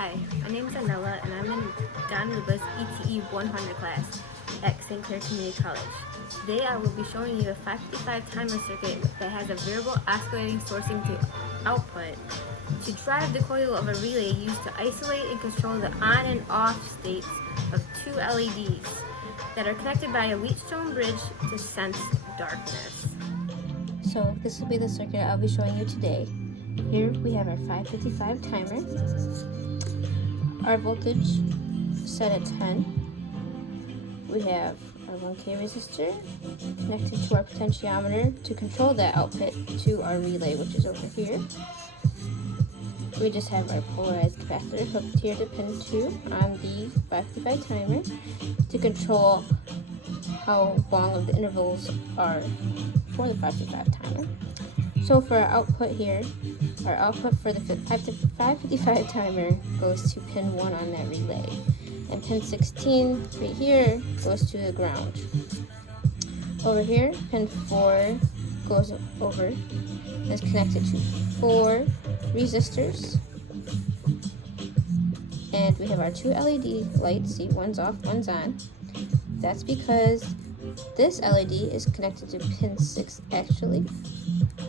Hi, my name is Anella and I'm in Don Luba's ETE 100 class at St. Clair Community College. Today I will be showing you a 555 timer circuit that has a variable oscillating sourcing to output to drive the coil of a relay used to isolate and control the on and off states of two LEDs that are connected by a Wheatstone bridge to sense darkness. So this will be the circuit I'll be showing you today. Here we have our 555 timer. Our voltage set at 10. We have our 1K resistor connected to our potentiometer to control that output to our relay, which is over here. We just have our polarized capacitor hooked here to pin 2 on the 555 timer to control how long of the intervals are for the 555 timer. So for our output here, our output for the 555 timer goes to pin 1 on that relay. And pin 16 right here goes to the ground. Over here, pin 4 goes over and is connected to 4 resistors. And we have our 2 LED lights. See, one's off, one's on. That's because this LED is connected to pin 6 actually.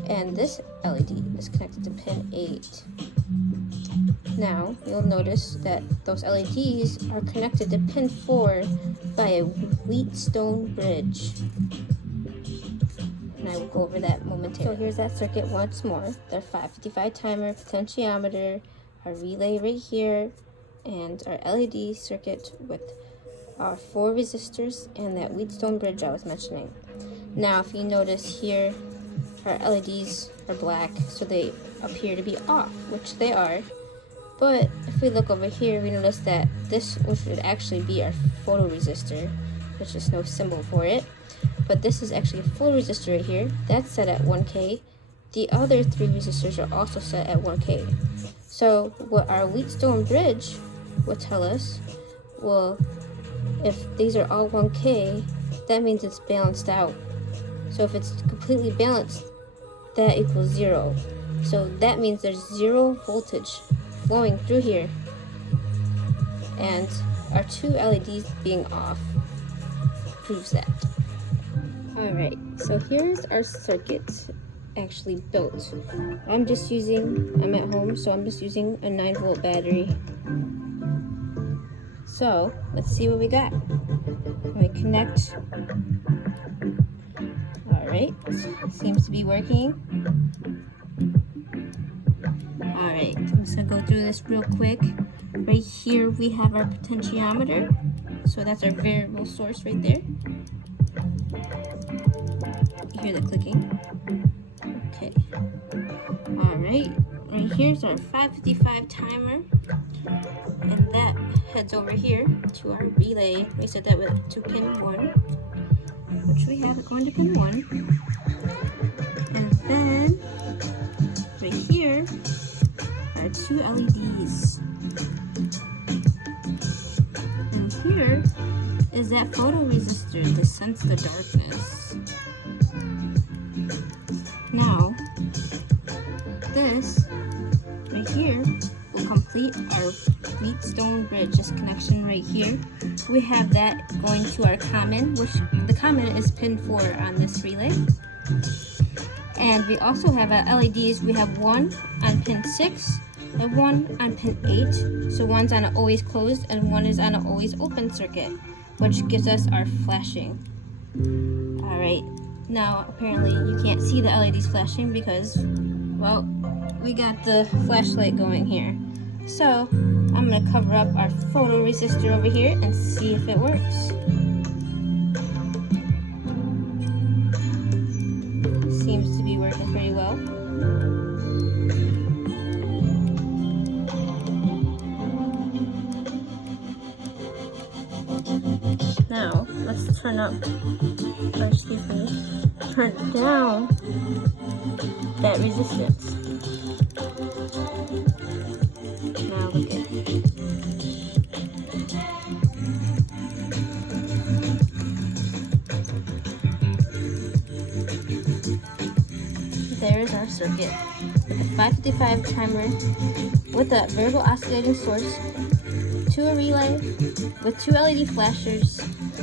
And this LED is connected to pin 8. Now, you'll notice that those LEDs are connected to pin 4 by a Wheatstone bridge. And I will go over that momentarily. So here's that circuit once more. The 555 timer, potentiometer, our relay right here, and our LED circuit with our 4 resistors and that Wheatstone bridge I was mentioning. Now, if you notice here, our LEDs are black, so they appear to be off, which they are. But if we look over here, we notice that this, which would actually be our photoresistor, which is no symbol for it, but this is actually a photoresistor right here. That's set at 1K. The other 3 resistors are also set at 1K. So what our Wheatstone bridge will tell us, well, if these are all 1K, that means it's balanced out. So if it's completely balanced, that equals 0. So that means there's 0 voltage flowing through here. And our 2 LEDs being off proves that. Alright, so here's our circuit actually built. I'm at home, so I'm just using a 9-volt battery. So let's see what we got. We connect. Alright, seems to be working. Alright, I'm just going to go through this real quick. Right here we have our potentiometer. So that's our variable source right there. You hear the clicking. Okay. Alright, right here's our 555 timer. And that heads over here to our relay. We set that to pin 1. Which we have it going to pin 1. And then, right here, are 2 LEDs. And here is that photoresistor to sense the darkness. Now, this, right here, will complete our Wheatstone bridge, this connection right here. We have that going to our common, which the common is pin 4 on this relay. And we also have our LEDs. We have one on pin 6 and one on pin 8. So one's on an always closed and one is on an always open circuit, which gives us our flashing. Alright, now apparently you can't see the LEDs flashing because, well, we got the flashlight going here. So I'm going to cover up our photoresistor over here and see if it works. Seems to be working pretty well. Now let's turn down that resistance. Now look at it. There is our circuit with the 555 timer with a variable oscillating source to a relay with 2 LED flashers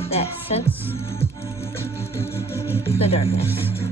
that sense the darkness.